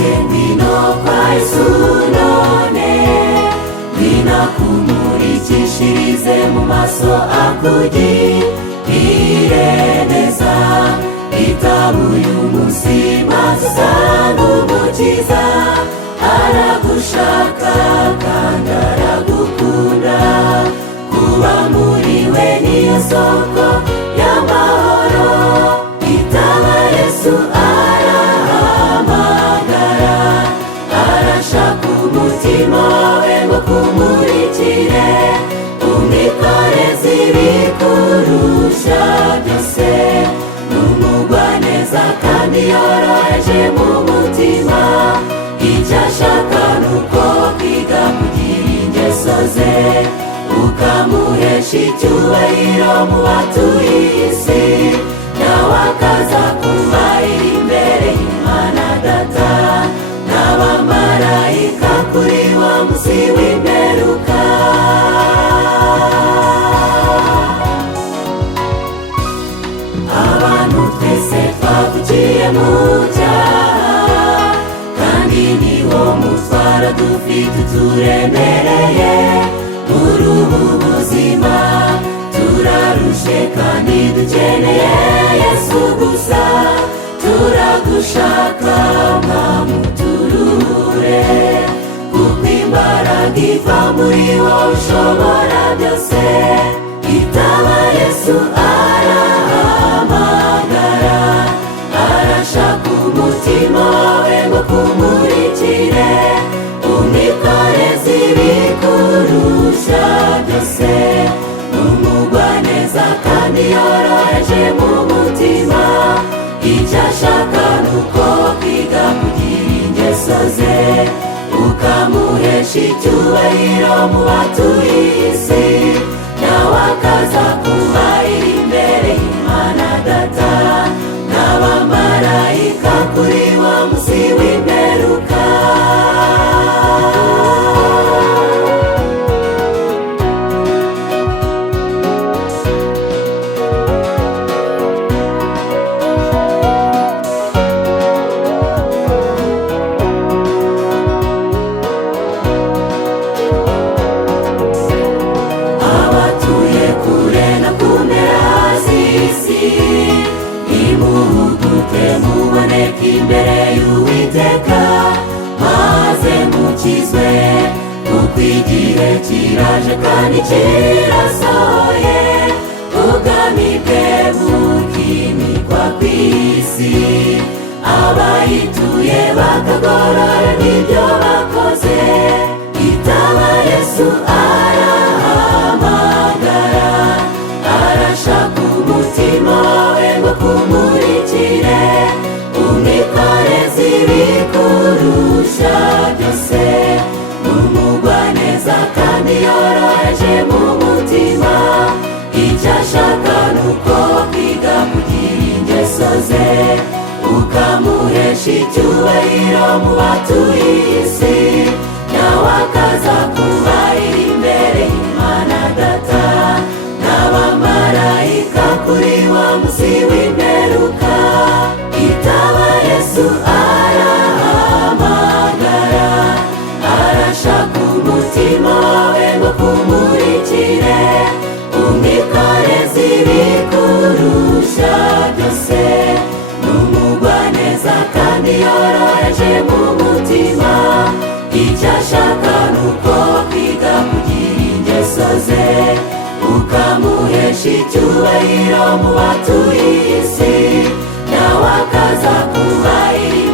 urushye ngwino kwa Yesu none, ngwino akumurikishirize mu maso akugirire neza. Itaba uyu munsi maze usanga umukiza aragushaka kandi aragukunda. Kuba muri we niyo soko y'amahoro. Itaba Yesu arahamagara, arashaka umutima wawe ngo kumurikire, umwikoreze ibikurusha byose. Numugwaneza kandi yoroheje mu mutima, icyo ashaka nuko kwiga kugira ingeso ze, ukamuhesha icyubahiro mu batuye isi, nawe akaza kumarira imbere y'Imana Data n'abamarayika kuri wa munsi w'imperuka. Abantu twese twavukiye mu cyaha, kandi niwo mutwaro dufite uturemereye. Muri ubu buzima turarushe kandi dukeneye Yesu gusa. Turagushaka Mwami uturuhure, kuko imbaraga iva muri wowe ushobora byose. Itaba Yesu arahamagara, arashaka umutima wawe ngo kumurikire, umwikoreze ibikurusha byose. Numugwaneza kandi yoroheje mu mutima, icyo ashaka nuko kwiga kugira ingeso ze, ukamuhesha icyubahiro mu batuye isi, nawe akaza kumarira imbere y'Imana Data n'abamarayika kuri wa munsi w'imperuka. Abatuye kure no ku mpera z'isi, nimuhuguke muboneke imbere y'Uwiteka, maze mukizwe, kuko igihe kiraje kandi kirasohoye. Ubwami bwe bukimikwa ku isi, abayituye bakagororerwa ibyo bakoze. Itaba Yesu arahamagara, arashaka umutima wawe ngo kumurikire, umwikoreze ibikurusha byose. Numugwaneza kandi yoroheje mu mutima, icyo ashaka nuko kwiga kugira ingeso ze, ukamuhesha icyubahiro mu batuye isi, nawe akaza kumarira imbere y'Imana Data n'abamarayika kuri wa munsi w'imperuka. Itaba Yesu arahamagara, arashaka umutima wawe ngo kumurikire, umwikoreze ibikurusha byose. Numugwaneza kandi yoroheje mu mutima, icyo ashaka nuko kwiga kugira ingeso ze, ukamuhesha icyubahiro mu batuye isi, nawe akaza kumarira